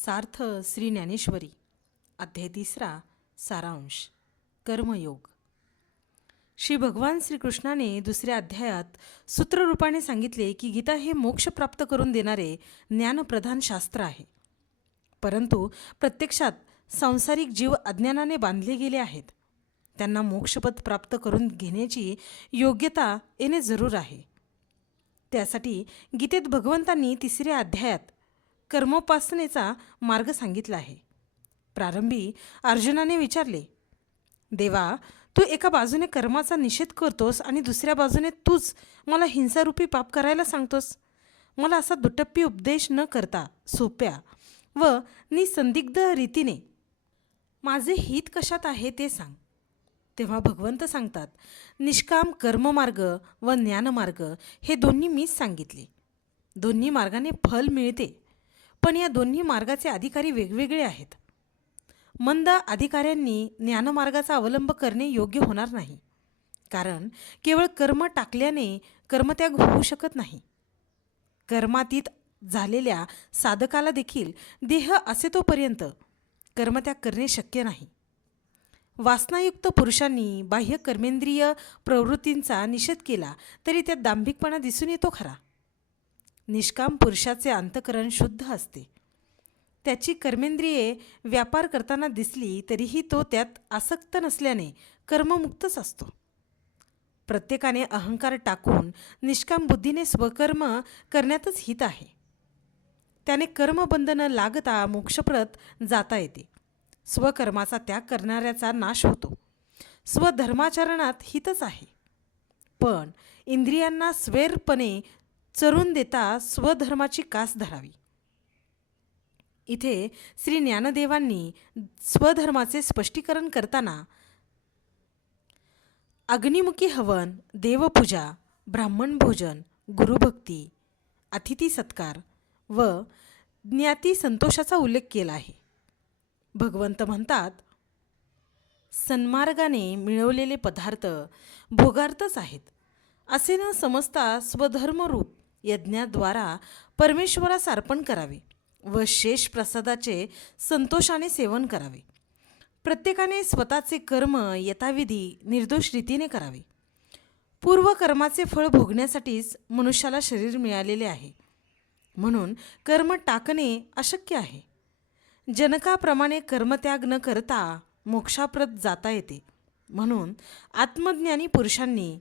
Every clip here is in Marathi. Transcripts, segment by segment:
सार्थ श्री ज्ञानेश्वरी अध्याय 3 सारांश कर्मयोग. श्री भगवान श्रीकृष्णाने दुसऱ्या अध्यायात सूत्ररूपाने सांगितले की गीता हे मोक्ष प्राप्त करून देणारे ज्ञानप्रधान शास्त्र आहे. परंतु प्रत्यक्षात सांसारिक जीव अज्ञानाने बांधले गेले आहेत. त्यांना मोक्षपद प्राप्त करून घेण्याची योग्यता येणे जरूर आहे. त्यासाठी गीतेत भगवंतांनी 3ऱ्या अध्यायात कर्मोपासनेचा मार्ग सांगितला आहे. प्रारंभी अर्जुनाने विचारले, देवा, तू एका बाजूने कर्माचा निषेध करतोस आणि दुसऱ्या बाजूने तूच मला हिंसारूपी पाप करायला सांगतोस. मला असा दुटप्पी उपदेश न करता सोप्या व निसंदिग्ध रीतीने माझे हित कशात आहे ते सांग. तेव्हा भगवंत सांगतात, निष्काम कर्ममार्ग व ज्ञानमार्ग हे दोन्ही मीच सांगितले. दोन्ही मार्गाने फल मिळते, पण या दोन्ही मार्गाचे अधिकारी वेगवेगळे आहेत. मंद अधिकाऱ्यांनी ज्ञानमार्गाचा अवलंब करणे योग्य होणार नाही, कारण केवळ कर्म टाकल्याने कर्मत्याग होऊ शकत नाही. कर्मातीत झालेल्या साधकाला देखील देह असे तोपर्यंत कर्मत्याग करणे शक्य नाही. वासनायुक्त पुरुषांनी बाह्य कर्मेंद्रिय प्रवृत्तींचा निषेध केला तरी त्यात दांभिकपणा दिसून येतो खरा. निष्काम पुरुषाचे अंतःकरण शुद्ध असते. त्याची कर्मेंद्रिये व्यापार करताना दिसली तरीही तो त्यात आसक्त नसल्याने कर्ममुक्तच असतो. प्रत्येकाने अहंकार टाकून निष्काम बुद्धीने स्वकर्म करण्यातच हित आहे. त्याने कर्मबंधन लागता मोक्षप्रत जाता येते. स्वकर्माचा त्याग करणाऱ्याचा नाश होतो. स्वधर्माचरणात हितच आहे. पण इंद्रियांना स्वैरपणे चरून देता स्वधर्माची कास धरावी. इथे श्री ज्ञानदेवांनी स्वधर्माचे स्पष्टीकरण करताना अग्निमुखी हवन, देवपूजा, ब्राह्मण भोजन, गुरुभक्ती, अतिथी सत्कार व ज्ञाती संतोषाचा उल्लेख केला आहे. भगवंत म्हणतात, सन्मार्गाने मिळवलेले पदार्थ भोगार्थच आहेत असे न समजता स्वधर्मरूप यज्ञाद्वारा परमेश्वरास अर्पण करावे व शेष प्रसादाचे संतोषाने सेवन करावे. प्रत्येकाने स्वतःचे कर्म यथाविधी निर्दोष रीतीने करावे. पूर्वकर्माचे फळ भोगण्यासाठीच मनुष्याला शरीर मिळालेले आहे, म्हणून कर्म टाकणे अशक्य आहे. जनकाप्रमाणे कर्मत्याग न करता मोक्षाप्रत जाता येते. म्हणून आत्मज्ञानी पुरुषांनी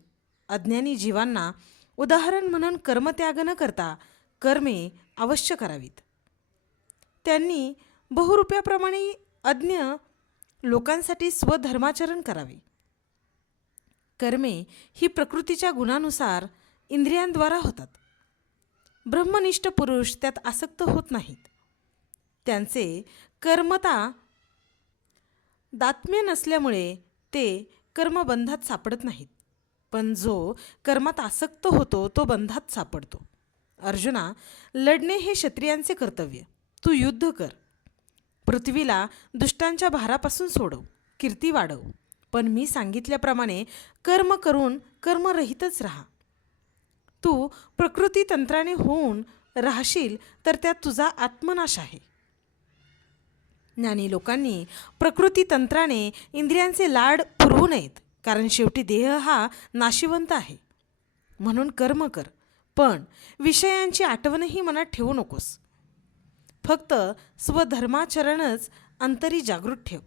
अज्ञानी जीवांना उदाहरण म्हणून कर्मत्याग न करता कर्मे अवश्य करावीत. त्यांनी बहुरूप्याप्रमाणे अज्ञ लोकांसाठी स्वधर्माचरण करावे. कर्मे ही प्रकृतीच्या गुणानुसार इंद्रियांद्वारा होतात. ब्रह्मनिष्ठ पुरुष त्यात आसक्त होत नाहीत. त्यांचे कर्मता दात्म्य नसल्यामुळे ते कर्मबंधात सापडत नाहीत. पण जो कर्मात आसक्त होतो तो बंधात सापडतो. अर्जुना, लढणे हे क्षत्रियांचे कर्तव्य. तू युद्ध कर. पृथ्वीला दुष्टांच्या भारापासून सोडव, कीर्ती वाढव. पण मी सांगितल्याप्रमाणे कर्म करून कर्मरहितच राहा. तू प्रकृती तंत्राने होऊन राहशील तर त्यात तुझा आत्मनाश आहे. ज्ञानी लोकांनी प्रकृती तंत्राने इंद्रियांचे लाड पुरवू नयेत, कारण शेवटी देह हा नाशिवंत आहे. म्हणून कर्म कर, पण विषयांची आठवणही मनात ठेवू नकोस. फक्त स्वधर्माचरणच अंतरी जागृत ठेव.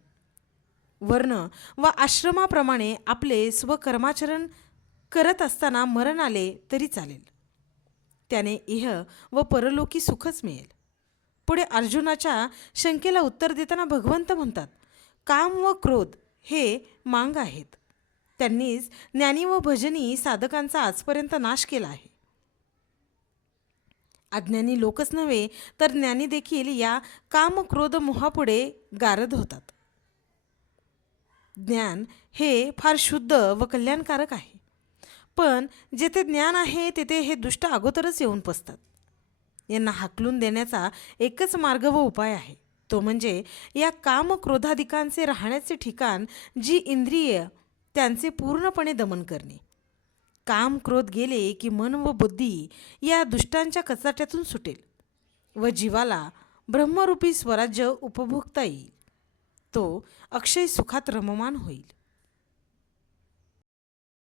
वर्ण व आश्रमाप्रमाणे आपले स्वकर्माचरण करत असताना मरण आले तरी चालेल. त्याने इह व परलोकी सुखच मिळेल. पुढे अर्जुनाच्या शंकेला उत्तर देताना भगवंत म्हणतात, काम व क्रोध हे मांग आहेत. त्यांनीच ज्ञानी व भजनी साधकांचा आजपर्यंत नाश केला आहे. अज्ञानी लोकच नव्हे तर ज्ञानी देखील या काम क्रोध मोहापुढे गारद होतात. ज्ञान हे फार शुद्ध व कल्याणकारक आहे, पण जेथे ज्ञान आहे तेथे हे दुष्ट अगोदरच येऊन पसतात. यांना हाकलून देण्याचा एकच मार्ग व उपाय आहे, तो म्हणजे या काम क्रोधाधिकांचे राहण्याचे ठिकाण जी इंद्रिय त्यांचे पूर्णपणे दमन करणे. काम क्रोध गेले की मन व बुद्धी या दुष्टांच्या कचाट्यातून सुटेल व जीवाला ब्रह्मरूपी स्वराज्य उपभोगता येईल. तो अक्षय सुखात रममान होईल.